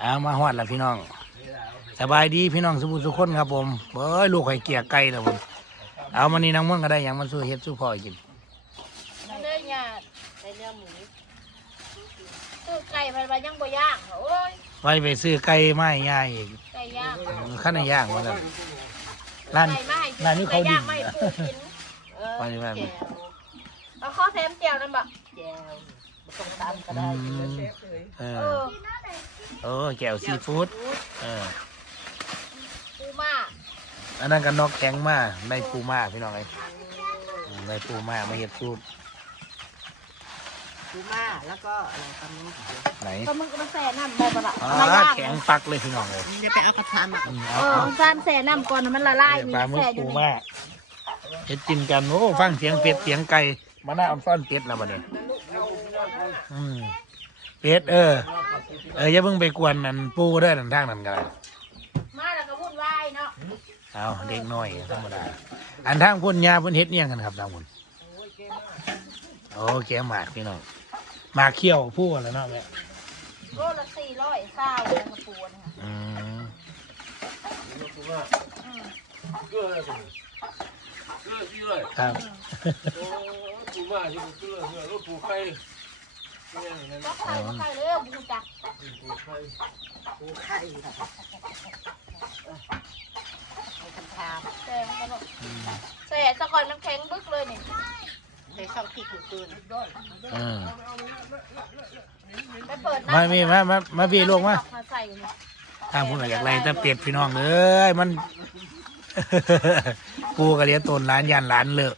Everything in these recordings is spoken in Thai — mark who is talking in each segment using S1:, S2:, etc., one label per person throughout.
S1: เอามาฮอดแล้วพี่น้อง สบายดีพี่น้องสุภุสุคนครับผมเอ้ยลูกไข่เกียร์ไก่แล้วผมเอามานี่นางม่วงก็ได้หยังมันสู้เฮ็ดสู้พ่อกิน
S2: มันเลยหยาดใส่เนื้อหมูตู้ไก่มันมายังบ่ย่างเหรอโอ้ย
S1: ไว้ไปซื้อไก่ไม้ย่างอีก
S2: ไก่ย่าง
S1: ขั้นในย่างว่ากันร้าน
S2: ไก่มาให้
S1: ร้านนี้เขาดิ่ง
S2: ไก่ย่างไม่ให้ผู้กินเออ
S1: ไปไป
S2: แจ่วเอาข้อแถมแจ่วนั่นบ่แจ่วบ่ต้องตำก็
S1: อื
S2: ได้
S1: มเอ
S2: เอ
S1: อ
S2: อ
S1: โอ้แก้วซีฟู้ดเออ
S2: ปูม่า
S1: อันนั้นก็นอกแข็งมาได้ปูมาพี่น้องไอ้ยอืมได้ปูมามาเฮ็ดสูตร
S3: ปูม่าแล้วก็อะไรตำนี้
S1: ไหน
S2: ก็มึงก็มาแส่น้ำได้ปะล่ะ
S1: อ๋
S2: เอามา
S1: อ
S2: ย่าง
S1: แข็งปักเลยพี่น้องเลย
S3: จะไปเอากระทะมา
S1: อืม
S2: เอ
S1: เอา
S2: อ
S1: เอา
S2: จานแส่น้ำก่อนมันละลายนี่
S1: ปลาหมึก
S2: แส่อยู่
S1: ปู
S2: นี่
S1: มาเฮ็ดกินกันโอ้ฟังเสียงเป็ดเสียงไก่มาหน้าอันซ่อนเป็ดแล้วบัดนี้อืมเป็ดเออ เอออย่าเพิ่งไปกวนนั่นปูเด้อนั่นทางนั้นก็ได้
S2: มาแล้วก็วุ่นวายเนาะ
S1: เอาเด็กน้อยธรรมดาอันทางพุ่นยาพุ่นเฮ็ดเนี่ยงกันครับทางพุ่นโอ้แกหมากพี่น้องหมากเขี้ยวผู้อะไรเนาะแม่
S2: โลละสี่ร้อยเศร้าเลยกระปูนะคะ
S1: อืม
S2: อืม
S4: เกลืออะไรกันเกลือที่เลย
S1: ครับ
S4: โอ้ปูมาที่เกลือเกลือรถปูไข่เนี่ยนั่น
S2: ก็ใส่ก็ใส่เลยบูจัก
S4: ปูไข่
S3: ปูไข่ค่ะเอาคำถาม
S2: แส่มันก็แบบแส่สะกอนมันแข็งบึกเลยนี่
S3: ในช่องที่คุณตูน
S1: เออ
S2: ไปเปิด
S1: มามีมามามาพี่ลูกมาทางพุ่นอยากไล่แต่เป็ดพี่น้องเอ้ยมันปูกระเลี้ยนตนร้านยันร้านเลอะ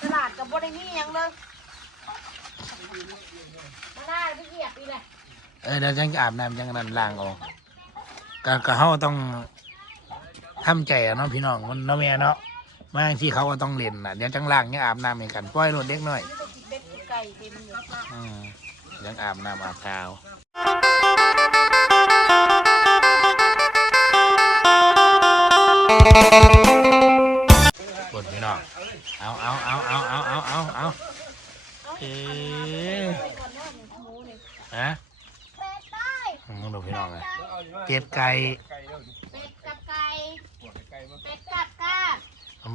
S2: ตลาดกับบริมีหยังเลย เอ
S1: อเดี๋ยวจังอาบน้ำจังนั้นล่างออกก็ก็เขาต้องทำใจอะเนาะพี่น้องน้องะแม่เนาะบางที่เขาก็ต้องเล่นน่ะเดี๋ยวจังล่างเนี้ยอาบน้ำเหมือนกันปล่อยรถเล็กห
S2: น่อย
S1: ยังอาบน้ำอาบเท้าปวดพี่น้องเอาเอาเอาเอาเอาเอาเอาเอ๊
S2: นเนาะนี่หมูนี่
S1: ฮะ
S2: เป็ดได้
S1: มึงดูพี่น้องเลยเป็ดไก่
S2: เป็ดกับไก่เป็ดกับกา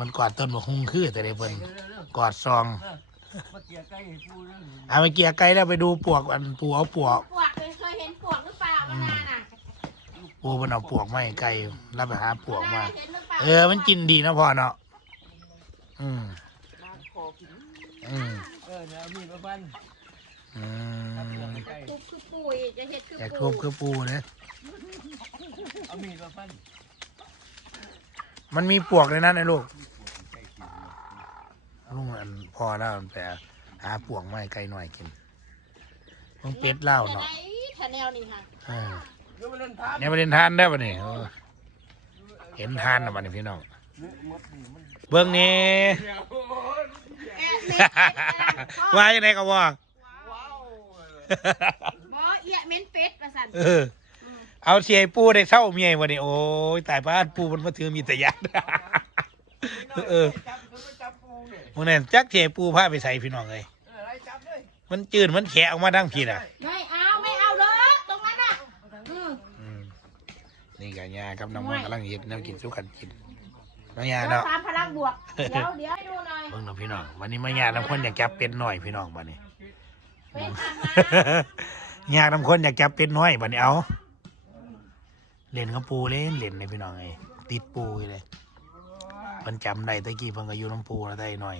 S1: มันกอดต้นบกฮุงคือแต่เด็กเพิ่นกอดซอง
S4: มาเกี่ยไก่ปูนั่น
S1: เอาไปเกลียไก่แล้วไปดูปวกอันปูเอาปวก
S2: ปวกเคยเคยเห็นปวกหรือเปล่ามานานอะ
S1: ปูมันเอาปวกมาให้ไก่แล้วไปหาปวกมา
S2: เห็นหรือเปล่า
S1: เออ มันกินดีนะพ่อเนาะอืม
S3: น้ำโคกิน
S1: อืม
S4: เออเนี่ยมีมาบ้าน
S1: อืม
S4: ไก่
S2: ทุบคือปุยจะเห็ดคือ
S1: อยาก
S2: ปุ
S1: ทุ
S2: ย
S1: บคือปูเลย
S4: เอามีมาบ้าน
S1: มันมีปวกในนั้นนะลูกลุงอันพอแล้วมันไปหาปวกมาให้ไก่หน่อยกินมึงเป็ดเหล้าเนาะ
S2: ไหนถ้าแนวนี้ค่ะ
S1: เออ
S4: เดี๋ยวมาเล่นทาน
S1: เนี่ยประเด็นทานได้ปะเนี่ยเห็นทานนะปะเนี่ยพี่น้อง เบื้องนี้
S2: แอะเม็ดเป็ด
S1: ว่าจะไหนก็ว่า
S2: บอเอียเม้นเป็ดประสัน
S1: เออ เอาเชียร์ปูได้เศร้าเมียวันนี้โอ้ยตายบ้านปูมันมาถือมีแต่ยัดเออ
S4: จับเขาจับปูเนี่ย
S1: มึงเนี่ยจักเชียร์ปูพาไปใส่พี่น้องเลย
S4: เออไล่จับเลย
S1: มันจืดมันแฉะออกมาดังผิดอะ
S2: ไม่เอาไม่เอาเลยตรงนั้นอะอืม
S1: อืมนี่กายากับน้ำมันกำลังเห็ดแนวกินสู้กันกินน้องยา
S2: แล้ว
S1: เนาะ
S2: ตามพลังบวกเดี๋ยวเดี๋ยวให้ดูหน่อย
S1: เบิ่งเนาะพี่น้องวันนี้มายาน้ำคนอยากจับเป็ดน้อยพี่น้องบัดนี้
S2: เป็ดทำมา
S1: ยากน้ำคนอยากจับเป็ดน้อยบัดนี้เอาเล่นกับปูเล่นเล่นเลยพี่น้องไอ้ติดปูอยู่เลยมันจำได้ตะกี้เพิ่นก็อยู่น้ำปูแล้วได้หน่อย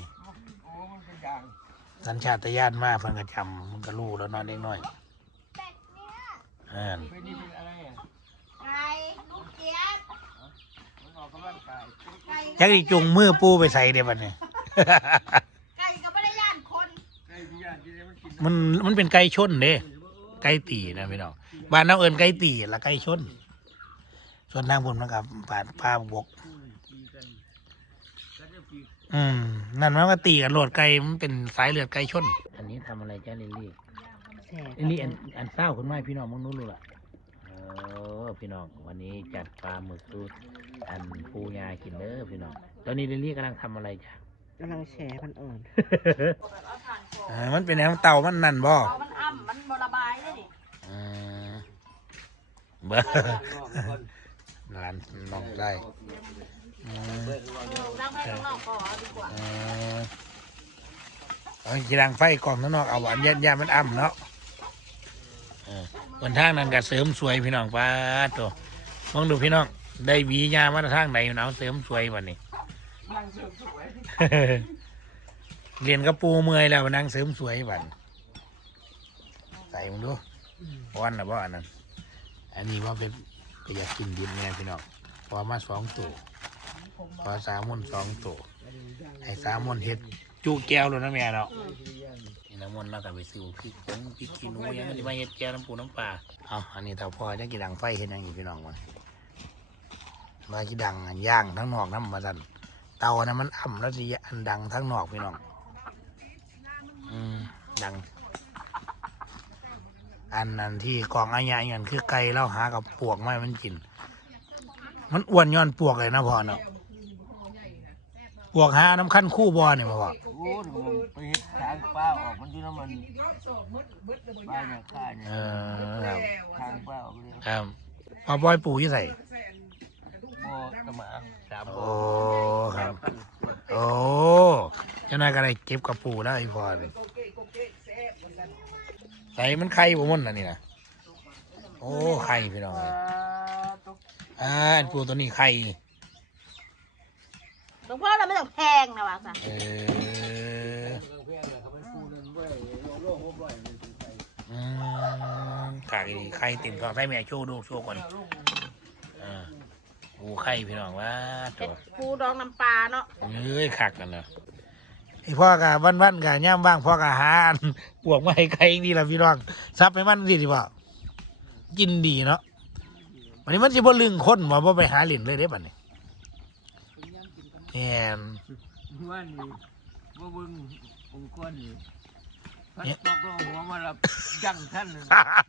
S4: โอ้มันเป็นอย่าง
S1: สัญชาตญาณมากเพิ่นก็จำมันก็รู้แล้วเนอนเล็กน้อยเออ
S4: เป็นนี่เป็นอะไรอะ
S2: ไก่ลูกเจี๊ยบ
S4: มันออกกำลังกาย
S2: ไก่
S1: จักอีจุงมือปูไปใส่เดี๋ยวบัดนี้
S2: มัน
S4: กิน
S1: มันมันเป็นไก่ชนเด้ไก่ตีนะพี่น้องบ้านเราเอิ้นไก่ตีละไก่ชน ส่วนทางผมนะครับผ่านป้าบก
S4: ปีกันแล้วก็ปี
S1: อืมนั่นมันก็ตีกันโหลดไก่มันเป็นสายเลือดไก่ชน อันนี้ทำอะไรจ้าลิลลี่
S3: แช่
S1: ลิลลี่อันอันเศร้าคุณแม่พี่น้องมึงนู้นรู้ล่ะเออพี่น้อง วันนี้จัดปลาหมึกสูตรอันปูยากินเด้อพี่น้อง ตอนนี้ลิลลี่กำลังทำอะไรจ้ะ
S3: กำลังแช่มันอ่อน
S1: เออมันเป็นแนวเต่ามันนั่นบ่
S2: เอามันอ้ำมันบระบายได้ดิ
S1: เออเบ้อร้านน้องได้อืม
S2: นั่งให้ข้างนอกก่อนดีกว่า
S1: เออเอากีรังไฟกล่องข้างนอกเอาหวานยันยามันอ่ำเนาะเออบนทางนั้นก็เสริมสวยพี่น้องป้าดตัวมองดูพี่น้อง ได้หวียามาทางไหนเนาะเสริมสวยวันนี้เรีย เรียนกระปูเมื่อยแล้วนั่งเสริมสวยบันใส่มึงดูวันนะบ่อันนั้น อันนี้ว่าเป็นก็อยากกินดิบแน่พี่น้องพอมาสองตัวพอสามมนสองตัวให้สามมนเฮ็ดจูแก้วเลยนะแม่เนาะนี่น้ำมนต์เราก็ไปซื้อพริกผงพริกขี้หนูยังอันนี้มาเฮ็ดแก้วน้ำปูน้ำปลาเอาอันนี้เท่าพอจะกินดังไฟเฮ็ดยังอยู่พี่น้องวะมากินดังย่างทั้งนอกน้ำมาสั่นเตานะมันอ่ำแล้วสิอันดังทั้งนอกพี่น้อง ดัง อันนั้นที่กองอายะเงินคือไก่เล่าหากับปวกไม้มันกิน มันอ้วนย้อนปวกเลยนะพ่อเนาะปวกหาน้ำขั้นคู่บอเนี่ยมาบอก
S4: โอ้ยมันไปเฮ็ดทางป้าออกมันอยู่น้ำมันป้าเนี่ยข้าเนี่ย
S1: เออครับ
S4: ทางป้าออกเลย
S1: ครับพอบอยปู่ยี่ใส่
S4: บ่ตะหมาสาม
S1: โอ้ครับ โอ้เจ้านายก็ได้เก็บกับปู่แล้วไอ้พ่อเลย ใส่มันไข่ผมมันน่ะนี่นะโอ้ไข่พี่น้องเลยอ่าอันปู่ตัวนี้ไข่
S2: หลวงพ่อเราไม่ต้องแพงนะวะสัน
S1: เออ
S4: เพื่อนเนี่ยเขาเป็นคู่นั่นเว้ยโลกโลกบ่อยเลยสิใส่
S1: อืมไข่ไข่ติ่มทองใส่แม่โชว์ดูโชว์ก่อนอ่าโอ้ไข่พี่น้องว่า
S2: เห็
S1: ตั
S2: ด
S1: ว
S2: ปูดองน้ำปลาเนาะ
S1: เอ้ยคักกันเนาะ ไอพ่อกะวันวันๆกะย่ำบ้างพ่อกะหาอันปวกมาให้ไข่ดีละพี่น้องซับให้มันดีดีป่ะกินดีเนาะวันนี้มันจะบ่ลึงคนมาบ่ไปหาหลินเลยเด้บัดนี้แอน
S4: ว่านี่ว่าเบิ่งองค์กรนี่พัดตกลงหัวมาละยั่งท่านเลย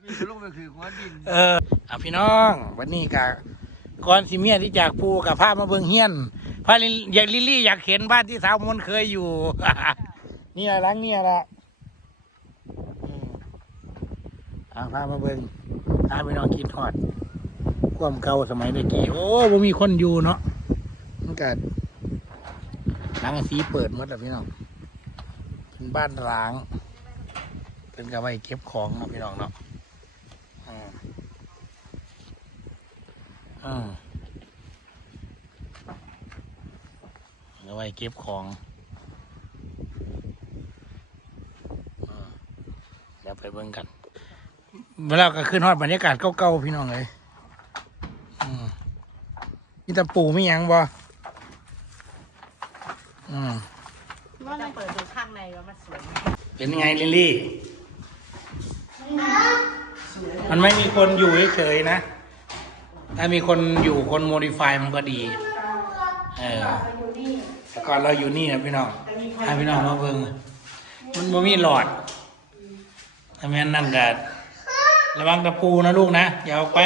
S4: มีลงไปคือหัวดิน
S1: เออเอาพี่น้อง วันนี้กะ ก่อนสิเมียที่จากภูกับพามาเบิงเฮียนพาลิอยากลิลลี่อยากเห็นบ้านที่สาวมนเคยอยู่นี่อะไรหลังนี่ละอืมเอาพามาเบิงพาพี่น้องกินทอดความเก่าสมัยตะกี้โอ้บ่มีคนอยู่เนาะมันก็หลังสีเปิดมดแล้วพี่น้องเป็นบ้านร้างเป็นกับไว้เก็บของนะพี่น้องเนาะ อืมอืม เอาไว้เก็บของอืมเดี๋ยวไปเบิ่งกัน เวลาก็ขึ้นฮอดบรรยากาศเก่าๆพี่น้องเลยอืมมีแตะปูไม่ยังบ่อืม
S2: ว่าจะเปิดดูข้างในว่ามันสวยไหม
S1: เป็นยังไงลิลลี่ มันไม่มีคนอยู่เฉยๆนะ ถ้ามีคนอยู่คนโมดิฟายมันก็ดี เออ แต่ก่อนเราอยู่นี่นะพี่น้องให้พี่น้องมาเบิ่งมันบ่มีหลอดถ้าแม่นนั่นก็ระวังตะปูนะลูกนะอย่าเอาไป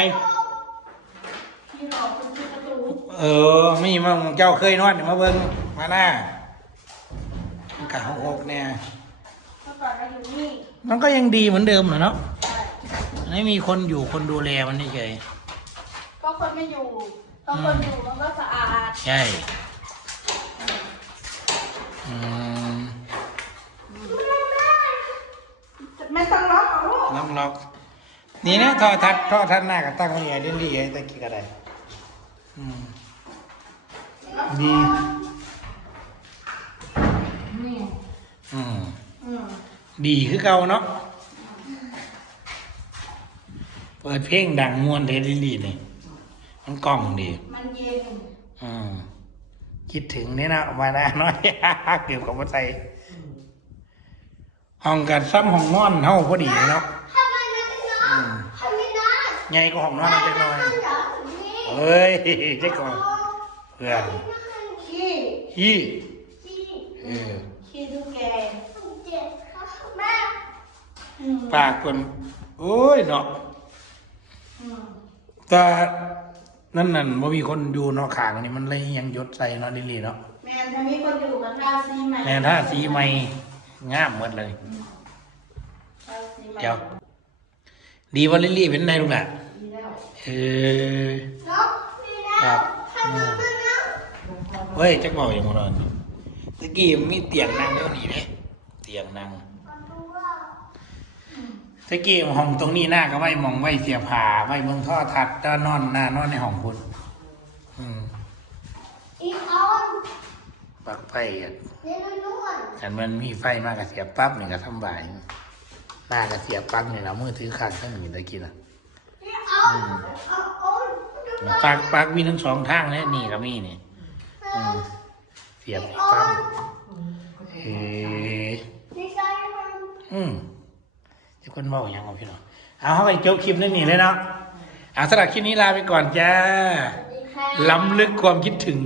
S1: เออมีมั่งเจ้าเคยนอนนี่มาเบิ่งมาหน้ามันกะหกเนี่ย
S2: เมื่อก่อนเราอยู่นี่
S1: มันก็ยังดีเหมือนเดิมเหรอเนาะไม่มีคนอยู่คนดูแลมันเฉย
S2: ก็คนไม่อยู่พอคนอยู่มันก็สะอาด
S1: ใช่อืม
S2: ไม่ต้องล็อกเอาลูก
S1: ล็อกล็อก นี่นะท่อทัดท่อทัดหน้ากับตั้งไว้ใหญ่ดีดีไอ้ตะกี้ก็ได้อืมดี
S2: นี่
S1: อืม
S2: อืม
S1: ดีคือเก่าเนาะเปิดเพลงดังมวนเทดีดีนี่มันกล้องดี
S2: มันเย็น
S1: อืมคิดถึงนี่นะมาหน้าน้อยเกี่ยวกับว่าใส่ห้องกันซ้ำห้องนอนเท่าพอดีเลยเนาะอืม ใหญ่กว่าห้องนอนจังหน่อยเฮ้ยเจ๊ก่อนเพื่อน
S2: ขี้
S1: ฮี่เออ
S2: ขี้ดูแกอืม
S1: ปากคนโอ้ยเนาะ
S2: อืม
S1: แต่นั่นนั่นว่ามีคนอยู่เนาะขางนี่มันเลยยังยศใส่เนาะดิลี่เนาะ
S2: แมนถ้ามีคนอยู่กับทาซีไหม
S1: แม่ถ้าสีไม่งามหมดเลย
S2: ทาซีไหม
S1: เดี๋ยว ดีว่าลิลลี่เป็นไงลูกหล่ะ
S2: ดีแล้ว
S1: เอเออครับเฮ้ยจักบอกอย่างนอนตะกี้มีเตียงนั่งเท่านี้เด้เตียงนั่งตะกี้ห้องตรงนี้หน้าก็ไว้มองไว้เสียผาไว้เมืองท่อทัดด้านนอนหน้านอนในห้องคุณอืม
S5: อีกอน
S1: ปลักไฟอะ
S5: เล่นนวล
S1: ฉันมันมีไฟมากกระเสียบปั๊บหนี่งก็ทำบายหน้ากระเสียบปลั๊กนี่งเรามือถือข้างทั้งหนี้ตะกี้นะ
S5: อีกออนเอาออนดู
S1: ปลั๊กปลั๊กมีทั้งสองทางเลยนี่ก็มีนี่อืมเสียบปั๊บเฮ้
S5: ดีใจมัน
S1: อืมจะคนบอกอย่างเอาพี่น้องเอาเข้าไปจบคลิปนั่นนี่เลยเนาะเอาสำหรับคลิปนี้ลาไปก่อนจ้า
S5: ดีค่ะ
S1: ล้ำลึกความคิดถึง